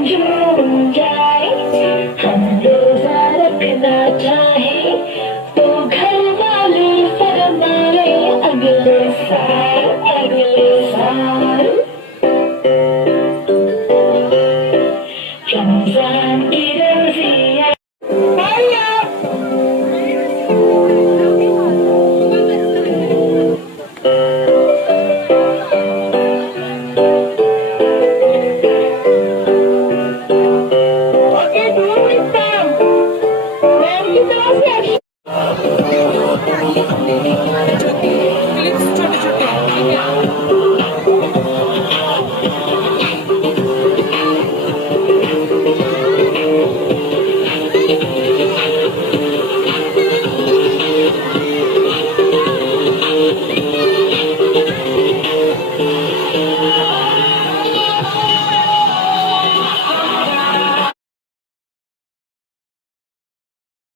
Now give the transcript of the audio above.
جھوم جائے ہم روزہ رکھنا چاہیں تو گھر والے فرمائے اگلے سال رمضان